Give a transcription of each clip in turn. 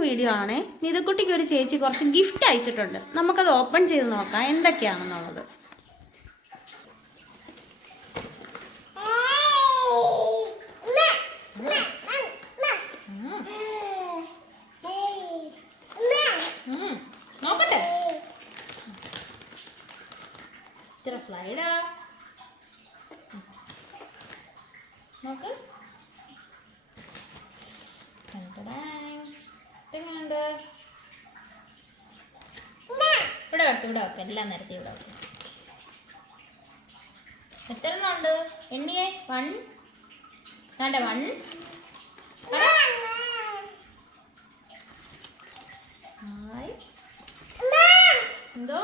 Unboxing video ആണ്. നിതുക്കുട്ടിക്ക് ഒരു ചേച്ചി കുറച്ച് ഗിഫ്റ്റ് അയച്ചിട്ടുണ്ട്. നമുക്കത് ഓപ്പൺ ചെയ്ത് നോക്കാം എന്തൊക്കെയാണെന്നുള്ളത്. നോക്കട്ടെ, ഇത്ര സ്ലൈഡാ നോക്ക്. എങ്ങനെയുണ്ട്? ഇവിടെ വെക്ക്, എല്ലാം നിരത്തി ഇവിടെ വെക്ക്. എത്ര എണ്ണം ഉണ്ട്? എണ്ണിയേ. 1 വേണ്ട 1 എന്തോ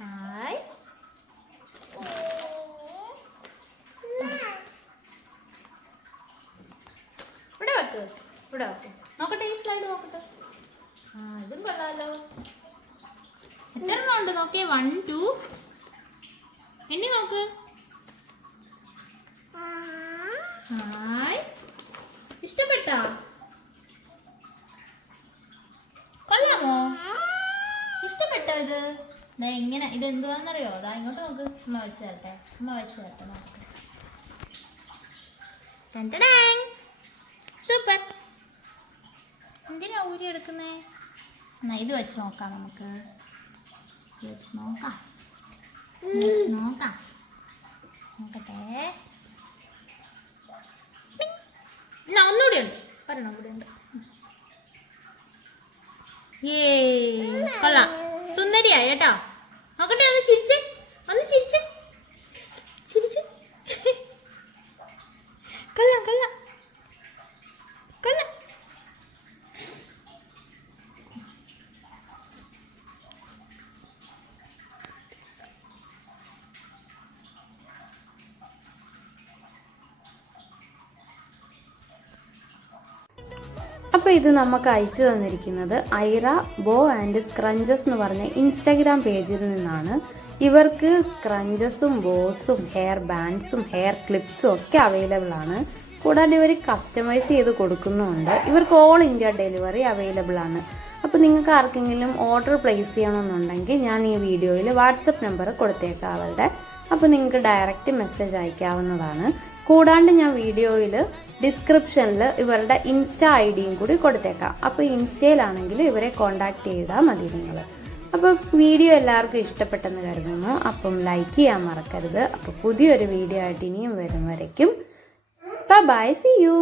ഹായ്. ഇവിടെ വെക്ക് നോക്കട്ടെ, ഈ സ്ലൈഡ് നോക്കട്ടെ. ഇതും കൊള്ളാലോ. എത്ര എണ്ണം ഉണ്ട് നോക്കിയേ? 1 2 എണ്ണി നോക്ക്. ഹായ്, ഇഷ്ടപ്പെട്ടോ? കൊള്ളാമോ? ഇഷ്ടപ്പെട്ടോ? ഇത് ഇങ്ങനെ ഇത് എന്തുവാന്നറിയോ? അതാ ഇങ്ങോട്ട് നോക്ക്. ഉമ്മ വെച്ച് തരട്ടെ, നോക്ക്. സൂപ്പർ. എന്തിനാ ഊരി എടുക്കുന്നേ? എന്നാ ഇത് വെച്ച് നോക്കാം. നമുക്ക് നോക്കട്ടെ. എന്നാ ഒന്നുകൂടി ഉണ്ട്, ഒരെണ്ണം കൂടി ഉണ്ട്. കൊള്ളാം, സുന്ദരിയായി കേട്ടോ. നോക്കട്ടെ, ഒന്ന് ചിരിച്ച്. കൊള്ളാം. അപ്പോൾ ഇത് നമുക്ക് അയച്ചു തന്നിരിക്കുന്നത് ഐറ ബോ ആൻഡ് സ്ക്രഞ്ചസ് എന്ന് പറഞ്ഞ ഇൻസ്റ്റാഗ്രാം പേജിൽ നിന്നാണ്. ഇവർക്ക് സ്ക്രഞ്ചസും ബോസും ഹെയർ ബാൻഡ്സും ഹെയർ ക്ലിപ്സും ഒക്കെ അവൈലബിൾ ആണ്. കൂടാതെ ഇവർ കസ്റ്റമൈസ് ചെയ്ത് കൊടുക്കുന്നുമുണ്ട്. ഇവർക്ക് ഓൾ ഇന്ത്യ ഡെലിവറി അവൈലബിൾ ആണ്. അപ്പോൾ നിങ്ങൾക്ക് ആർക്കെങ്കിലും ഓർഡർ പ്ലേസ് ചെയ്യണമെന്നുണ്ടെങ്കിൽ ഞാൻ ഈ വീഡിയോയിൽ വാട്സപ്പ് നമ്പർ കൊടുത്തേക്കാം അവരുടെ. അപ്പോൾ നിങ്ങൾക്ക് ഡയറക്റ്റ് മെസ്സേജ് അയക്കാവുന്നതാണ്. കൂടാണ്ട് ഞാൻ വീഡിയോയിൽ ഡിസ്ക്രിപ്ഷനിൽ ഇവരുടെ ഇൻസ്റ്റ ഐഡിയും കൂടി കൊടുത്തേക്കാം. അപ്പോൾ ഇൻസ്റ്റയിലാണെങ്കിൽ ഇവരെ കോൺടാക്ട് ചെയ്താൽ മതി നിങ്ങൾ. അപ്പോൾ വീഡിയോ എല്ലാവർക്കും ഇഷ്ടപ്പെട്ടെന്ന് കരുതുന്നു. അപ്പം ലൈക്ക് ചെയ്യാൻ മറക്കരുത്. അപ്പോൾ പുതിയൊരു വീഡിയോ ആയിട്ട് ഇനിയും വരും വരയ്ക്കും ബൈ, സീ യു.